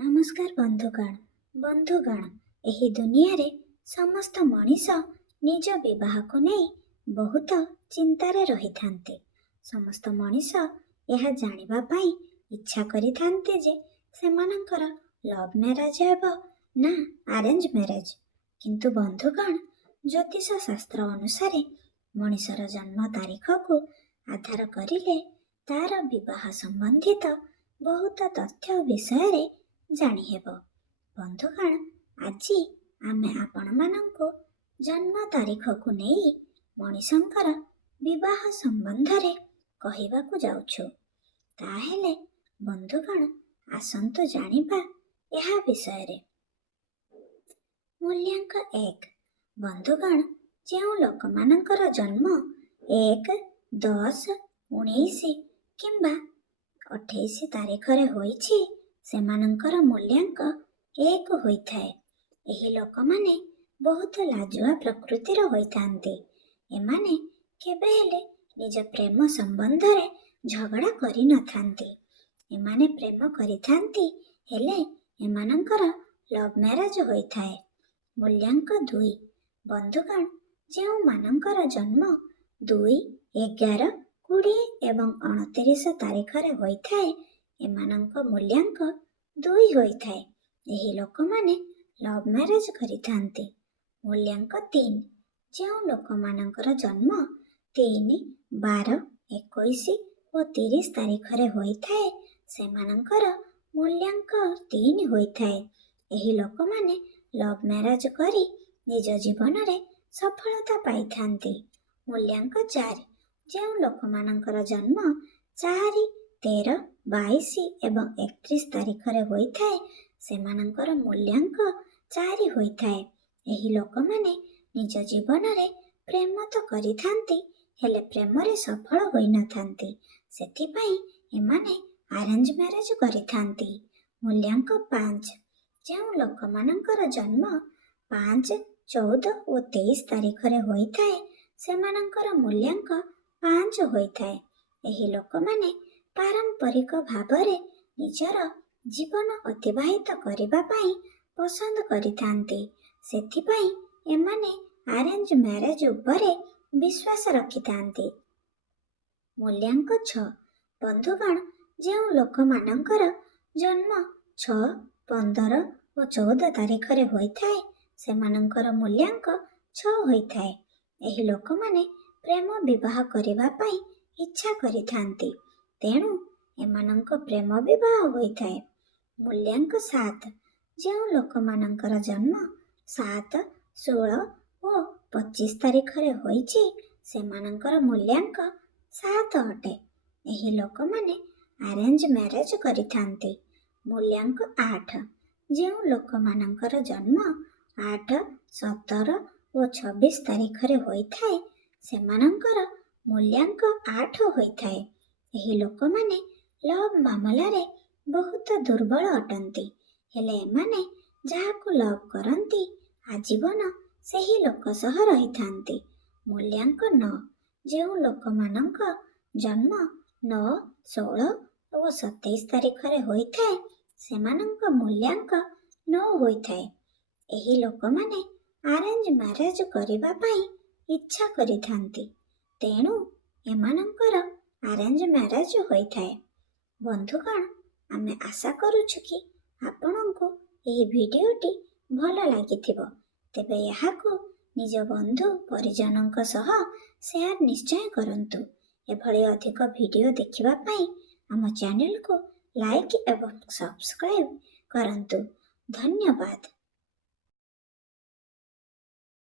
ନମସ୍କାର ବନ୍ଧୁଗଣ ଏହି ଦୁନିଆରେ ସମସ୍ତ ମଣିଷ ନିଜ ବିବାହକୁ ନେଇ ବହୁତ ଚିନ୍ତାରେ ରହିଥାନ୍ତି। ସମସ୍ତ ମଣିଷ ଏହା ଜାଣିବା ପାଇଁ ଇଚ୍ଛା କରିଥାନ୍ତି ଯେ ସେମାନଙ୍କର ଲଭ୍ ମ୍ୟାରେଜ ହେବ ନା ଆରେଞ୍ଜ ମ୍ୟାରେଜ। କିନ୍ତୁ ବନ୍ଧୁଗଣ, ଜ୍ୟୋତିଷ ଶାସ୍ତ୍ର ଅନୁସାରେ ମଣିଷର ଜନ୍ମ ତାରିଖକୁ ଆଧାର କରିଲେ ତାର ବିବାହ ସମ୍ବନ୍ଧିତ ବହୁତ ତଥ୍ୟ ବିଷୟରେ ଜାଣିହେବ। ବନ୍ଧୁଗଣ, ଆଜି ଆମେ ଆପଣମାନଙ୍କୁ ଜନ୍ମ ତାରିଖକୁ ନେଇ ମଣିଷଙ୍କର ବିବାହ ସମ୍ବନ୍ଧରେ କହିବାକୁ ଯାଉଛୁ। ତାହେଲେ ବନ୍ଧୁଗଣ, ଆସନ୍ତୁ ଜାଣିବା ଏହା ବିଷୟରେ। ମୂଲ୍ୟାଙ୍କ 1। ବନ୍ଧୁଗଣ, ଯେଉଁ ଲୋକମାନଙ୍କର ଜନ୍ମ 1, 10, 19 କିମ୍ବା 28 ତାରିଖରେ ହୋଇଛି ସେମାନଙ୍କର ମୂଲ୍ୟାଙ୍କ 1 ହୋଇଥାଏ। ଏହି ଲୋକମାନେ ବହୁତ ଲାଜୁଆ ପ୍ରକୃତିର ହୋଇଥାନ୍ତି। ଏମାନେ କେବେ ହେଲେ ନିଜ ପ୍ରେମ ସମ୍ବନ୍ଧରେ ଝଗଡ଼ା କରିନଥାନ୍ତି। ଏମାନେ ପ୍ରେମ କରିଥାନ୍ତି, ହେଲେ ଏମାନଙ୍କର ଲଭ୍ ମ୍ୟାରେଜ ହୋଇଥାଏ। ମୂଲ୍ୟାଙ୍କ 2। ବନ୍ଧୁଗଣ, ଯେଉଁମାନଙ୍କର ଜନ୍ମ 2, 11, 20 ଏବଂ 29 ତାରିଖରେ ହୋଇଥାଏ ଏମାନଙ୍କ ମୂଲ୍ୟାଙ୍କ 2 ହୋଇଥାଏ। ଏହି ଲୋକମାନେ ଲଭ୍ ମ୍ୟାରେଜ କରିଥାନ୍ତି। ମୂଲ୍ୟାଙ୍କ 3। ଯେଉଁ ଲୋକମାନଙ୍କର ଜନ୍ମ 3, 12, 21 ଓ 30 ତାରିଖରେ ହୋଇଥାଏ ସେମାନଙ୍କର ମୂଲ୍ୟାଙ୍କ 3 ହୋଇଥାଏ। ଏହି ଲୋକମାନେ ଲଭ୍ ମ୍ୟାରେଜ କରି ନିଜ ଜୀବନରେ ସଫଳତା ପାଇଥାନ୍ତି। ମୂଲ୍ୟାଙ୍କ 4। ଯେଉଁ ଲୋକମାନଙ୍କର ଜନ୍ମ 4, 13, 22 ଏବଂ 31 ତାରିଖରେ ହୋଇଥାଏ ସେମାନଙ୍କର ମୂଲ୍ୟାଙ୍କ 4 ହୋଇଥାଏ। ଏହି ଲୋକମାନେ ନିଜ ଜୀବନରେ ପ୍ରେମ ତ କରିଥାନ୍ତି, ହେଲେ ପ୍ରେମରେ ସଫଳ ହୋଇନଥାନ୍ତି। ସେଥିପାଇଁ ଏମାନେ ଆରେଞ୍ଜ ମ୍ୟାରେଜ କରିଥାନ୍ତି। ମୂଲ୍ୟାଙ୍କ 5। ଯେଉଁ ଲୋକମାନଙ୍କର ଜନ୍ମ 5, 14 ଓ 23 ତାରିଖରେ ହୋଇଥାଏ ସେମାନଙ୍କର ମୂଲ୍ୟାଙ୍କ 5 ହୋଇଥାଏ। ଏହି ଲୋକମାନେ ପାରମ୍ପରିକ ଭାବରେ ନିଜର ଜୀବନ ଅତିବାହିତ କରିବା ପାଇଁ ପସନ୍ଦ କରିଥାନ୍ତି। ସେଥିପାଇଁ ଏମାନେ ଆରେଞ୍ଜ ମ୍ୟାରେଜ ଉପରେ ବିଶ୍ୱାସ ରଖିଥାନ୍ତି। ମୂଲ୍ୟାଙ୍କ 6। ବନ୍ଧୁଗଣ, ଯେଉଁ ଲୋକମାନଙ୍କର ଜନ୍ମ 6, 15 ଓ 14 ତାରିଖରେ ହୋଇଥାଏ ସେମାନଙ୍କର ମୂଲ୍ୟାଙ୍କ 6 ହୋଇଥାଏ। ଏହି ଲୋକମାନେ ପ୍ରେମ ବିବାହ କରିବା ପାଇଁ ଇଚ୍ଛା କରିଥାନ୍ତି, ତେଣୁ ଏମାନଙ୍କ ପ୍ରେମ ବିବାହ ହୋଇଥାଏ। ମୂଲ୍ୟାଙ୍କ 7। ଯେଉଁ ଲୋକମାନଙ୍କର ଜନ୍ମ 7, 16 ଓ 25 ତାରିଖରେ ହୋଇଛି ସେମାନଙ୍କର ମୂଲ୍ୟାଙ୍କ 7 ଅଟେ। ଏହି ଲୋକମାନେ ଆରେଞ୍ଜ ମ୍ୟାରେଜ କରିଥାନ୍ତି। ମୂଲ୍ୟାଙ୍କ 8। ଯେଉଁ ଲୋକମାନଙ୍କର ଜନ୍ମ 8, 17 ଓ 26 ତାରିଖରେ ହୋଇଥାଏ ସେମାନଙ୍କର ମୂଲ୍ୟାଙ୍କ 8 ହୋଇଥାଏ। ଏହି ଲୋକମାନେ ଲଭ୍ ମାମଲାରେ ବହୁତ ଦୁର୍ବଳ ଅଟନ୍ତି, ହେଲେ ଏମାନେ ଯାହାକୁ ଲଭ୍ କରନ୍ତି ଆଜୀବନ ସେହି ଲୋକ ସହ ରହିଥାନ୍ତି। ମୂଲ୍ୟାଙ୍କ 9। ଯେଉଁ ଲୋକମାନଙ୍କ ଜନ୍ମ 9, 16 ଓ 27 ତାରିଖରେ ହୋଇଥାଏ ସେମାନଙ୍କ ମୂଲ୍ୟାଙ୍କ 9 ହୋଇଥାଏ। ଏହି ଲୋକମାନେ ଆରେଞ୍ଜ ମ୍ୟାରେଜ କରିବା ପାଇଁ ଇଚ୍ଛା କରିଥାନ୍ତି, ତେଣୁ ଏମାନଙ୍କର ଆରେଞ୍ଜ ମ୍ୟାରେଜ ହୋଇଥାଏ। ବନ୍ଧୁଗଣ, ଆମେ ଆଶା କରୁଛୁ କି ଆପଣଙ୍କୁ ଏହି ଭିଡ଼ିଓଟି ଭଲ ଲାଗିଥିବ। ତେବେ ଏହାକୁ ନିଜ ବନ୍ଧୁ ପରିଜନଙ୍କ ସହ ସେୟାର ନିଶ୍ଚୟ କରନ୍ତୁ। ଏଭଳି ଅଧିକ ଭିଡ଼ିଓ ଦେଖିବା ପାଇଁ ଆମ ଚ୍ୟାନେଲକୁ ଲାଇକ୍ ଏବଂ ସବସ୍କ୍ରାଇବ୍ କରନ୍ତୁ। ଧନ୍ୟବାଦ।